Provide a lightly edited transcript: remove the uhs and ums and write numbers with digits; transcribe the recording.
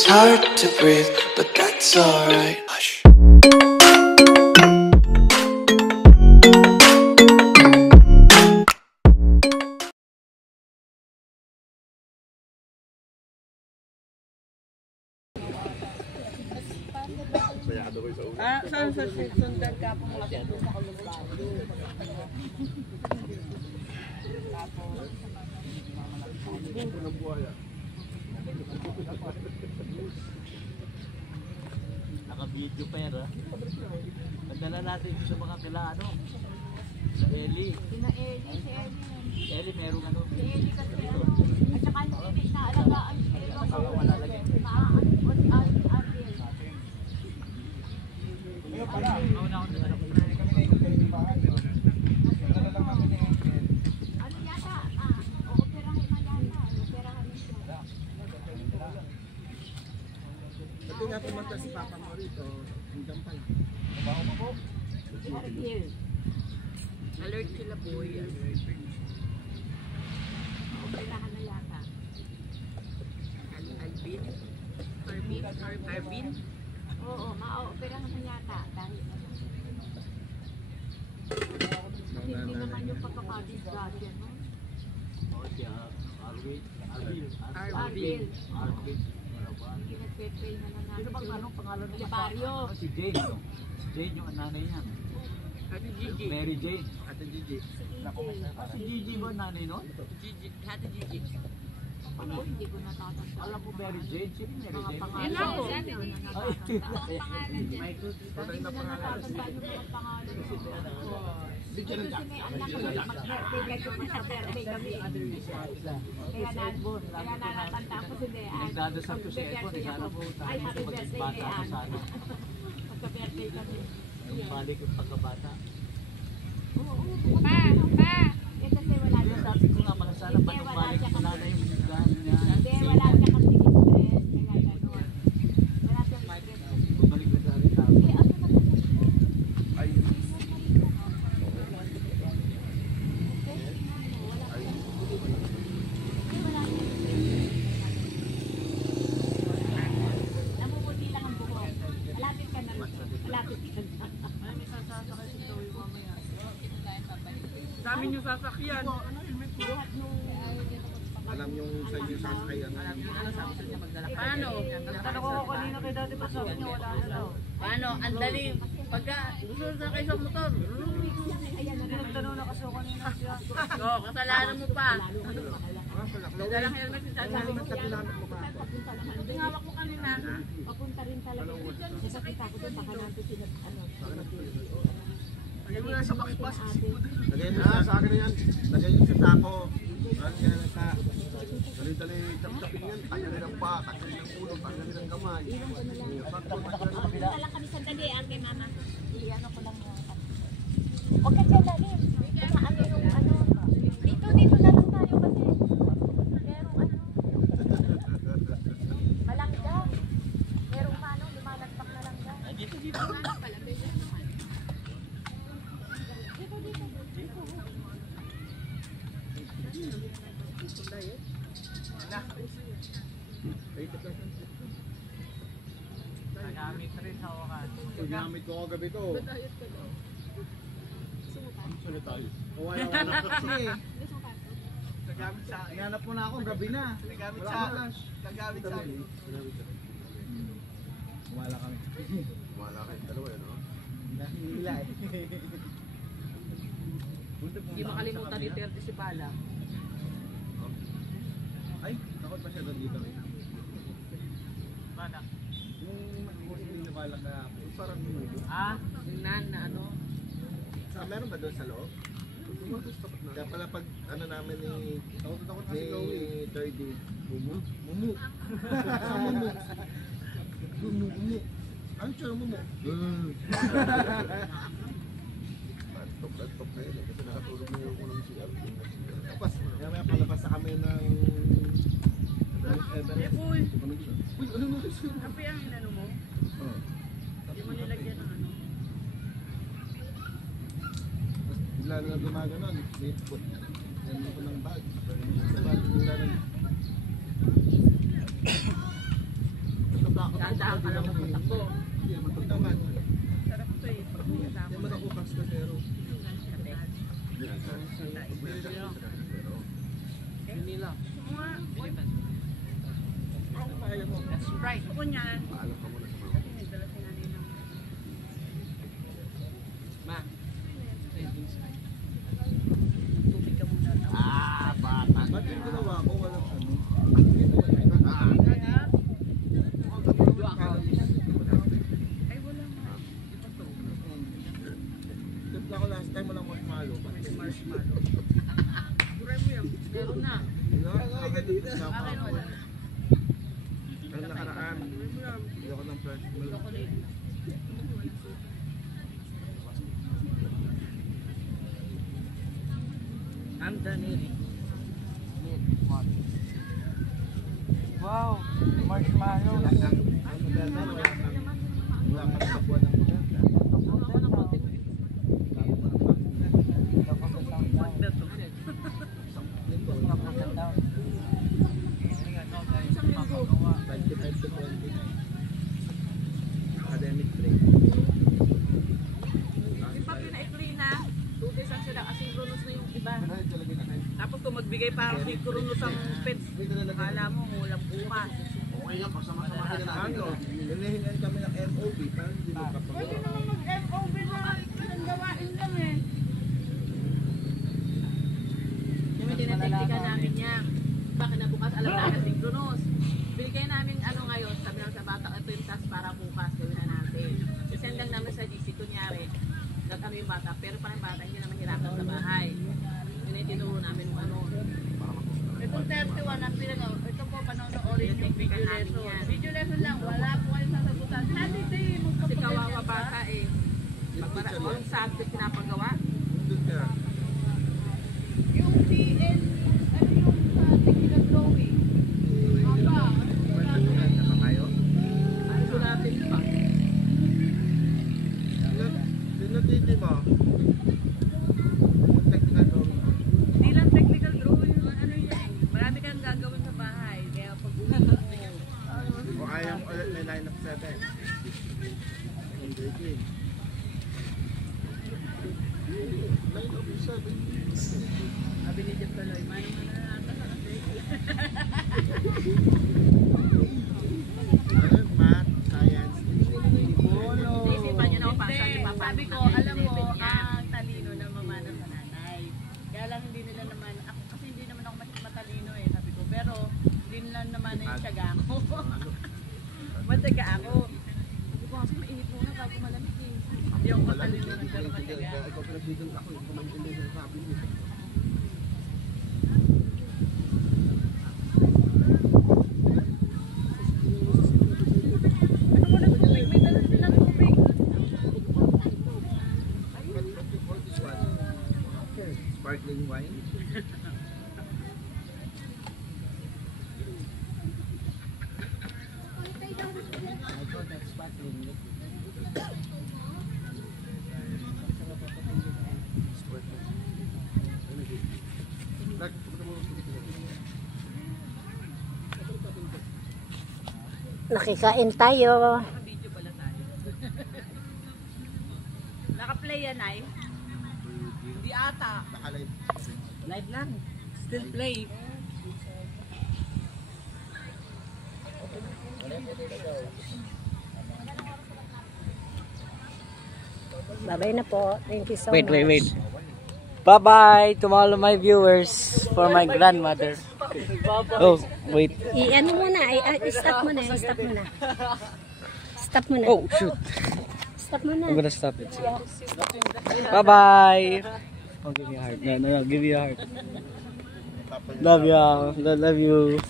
It's hard to breathe, but that's alright. Hush. Saan sa sundan ka po mga sundan sa kalubaan? Naka-video pera. Nagdala natin sa mga kila ano? Sa Eli. Sina Eli, si Eli. Eli merong ano? Si Eli kasi at saka hindi na alagaan siya. Baka wala lagi. Ano yata? Operahin na yata. Operahin siya. Pati nga pumunta si Papa mo rito, hanggang pa. Alert sila boy. Alert. Operahan na yata. Arvin? Oo, ma-operahan na yata. Dahil hindi naman yung pagkakadisgrasya, no? O siya, Arvin. Arvin. Arvin. Pinag-pray na naman. Sino bang anong pangalan ng Libario. Si Jane, no? Si Jane yung nanay niya. Ate Gigi. Mary Jane. Ate Gigi. Si Gigi ba nanay nun? Gigi. Ate Gigi. Ako, hindi ko natatanda. Alam ko Mary Jane. Sino Mary Mga Jane? pangalan. Yun ako. Hindi ko na natatanda. Ang pangalan din. Hindi ko na natatanda yung mga pangalan. Dito si may anak ko mag-birthday kasi mag-birthday kami. Kaya natatanda ko si Dean. Nagdadasal ko si Eko. Sana po Ay, tayo happy sa birthday, bata ko Dean. sana. Magka-birthday kami. Yung balik yung pagkabata. Oo. Pa! Eh kasi wala Kaya siya. sabi ko nga mga sana panumbalik ko na yung gano'n niya. Hindi, wala siya kasi stress. Kaya gano'n. Wala siyang stress. Bumalik ko sa rin ako. Eh, ano na po? Ay, Namumuti lang ang buhok. Malapit ka na. Malapit ka na. Sa amin yung sasakyan. alam yung sa inyo sasakyan. Paano? Tanong ko kanina kay dati pa sabi niya wala na daw. Paano? Ang dali. Pagka gusto sa kayo sa motor. Nagtanong na kasi ako kanina siya. Oo, kasalanan mo pa. Nadalang helmet si Tata. Helmet na ginamit mo ba? Tingawak mo kanina. Papunta rin talaga. Nasakit ako doon. Baka natin Lagay mo na sa bakbas. Lagay mo na sa akin na yan. Lagay yun sa tako. Lagay na sa... Dali-dali, tap-tapin yan. Tanggalin ang pa, tanggalin ang ulo, tanggalin ang kamay. Punta lang kami sandali. Kay mama. I-ano ko lang yung... Huwag ka dyan lalim. Ano yung ano. Dito na lang tayo kasi. Merong ano. Malangga. Merong mano. Lumalagpak na langga. Dito. Nagamit rin sa wakas. Ginamit ko kagabi to. Sunod tayo. Wala kasi eh. Nagamit sa akin. Hinanap mo na ako, gabi na. Nagamit Wala sa akong akin. flash. Nagamit sa akin. Wala kami. Wala kayo, dalawa yun, no? Nahihila eh. Hindi makalimutan ni Terte si Bala. Ay, takot pa siya doon dito eh. Mana? Yung Muslim na bala ka, parang minuto. Yung nan na ano. Meron ba doon sa loob? Kaya pala pag ano namin ni takot na si Chloe 30 Mumu? Mumu! Sa Mumu! Mumu! Ano siya Mumu? Lantok na yun kasi nakatulog na yung unang CR. Tapos, may palabas sa kami ng Everest. Uy! Uy, ano mo ito? Kape ang inano mo? Hindi mo nilagyan ng ano. Bigla na lang gumaganon. May put. Yan ko ng bag. Sa bag, bigla na. Dahan-dahan ka lang magpatakbo. Hindi naman. Sarap to eh. Pag may kasama. Hindi naman ako kaskasero. Vanilla. Kaya mo. Sprite. Ako niyan. Paalam ka muna sa mga. Kasi may dala si nanay ng... Ma. Tubig ka muna. Bata. Ba't yung ginawa ko? Walang ano. Ay, wala nga. Timpla ko last time walang marshmallow. May marshmallow. Buray mo yan. Meron na. Akin wala. Ang nakaraan. Hindi ako ng fresh milk. Chocolate. I'm done eating. Wow, marshmallow. Ang maganda, wala kang kapwa ng maganda. Magda to. Isang linggo. 25 to 20. Academic break. Iba pinaikli na. 2 days ang sila. Asynchronous na yung iba. Tapos kung magbigay pa ang synchronous ang pets, akala mo walang bukas. Ano? Hinihingan kami ng MOB. Parang hindi mo kapagawa. Pwede naman mag-FOB na ang gawain lang eh. Yung tinateknika namin niya. Baka na bukas alam na asynchronous. Binigay namin ano ngayon, sabi lang sa bata, ito yung task para bukas, gawin na natin. Isend lang namin sa GC, kunyari, ano yung bata, pero parang bata hindi naman hirapan sa bahay. Yun yung tinuro namin kung ano. Itong 31 ang pinagawa, ito po panonoorin yung video lesson. Video lesson lang, wala po kayong sasagutan. Sabi tayo, kasi kawawa bata eh. Pag subject pinapagawa. Doon ka. Yung TL, ano yung sa technical drawing? Aba, Ano kayo? ano sulatin pa? Sino titi mo? Yung technical drawing ko. Hindi lang technical drawing, ano yan eh. Marami kang gagawin sa bahay. Kaya pag O ayaw mo ulit may line of 7. Engaging. Line of 7. sabi ni Jeff Kaloy, manong mananata sa kasi. Ano? Math, science, Isipan niyo na ako pa. Sabi ko, alam mo, ang talino na mamana sa nanay. Kaya lang hindi nila naman, ako, kasi hindi naman ako matalino eh. Sabi ko, pero hindi nila naman yung tiyaga ako. Matiyaga ako. Sabi ko, kasi mainit muna bago malamig eh. Hindi ako matalino ng gano'ng matiyaga. Ikaw pinagbigang ako. Ikaw maintindihan sa sabi mo. Ano mo na tubig? May dala silang tubig. What you call this one? Sparkling wine? Nakikain tayo. Naka-video pala tayo. Naka-play yan ay? Hindi ata. Nakalive. Live lang. Still play. Bye-bye na po. Thank you so Wait, much. wait, wait. Bye-bye to all of my viewers for my grandmother. Oh, wait. I-ano muna. I-stop muna. I-stop muna. Stop muna. Oh, shoot. Stop muna. I'm gonna stop it. Bye-bye. Oh, give me a heart. No, give me a heart. Love you. Love you.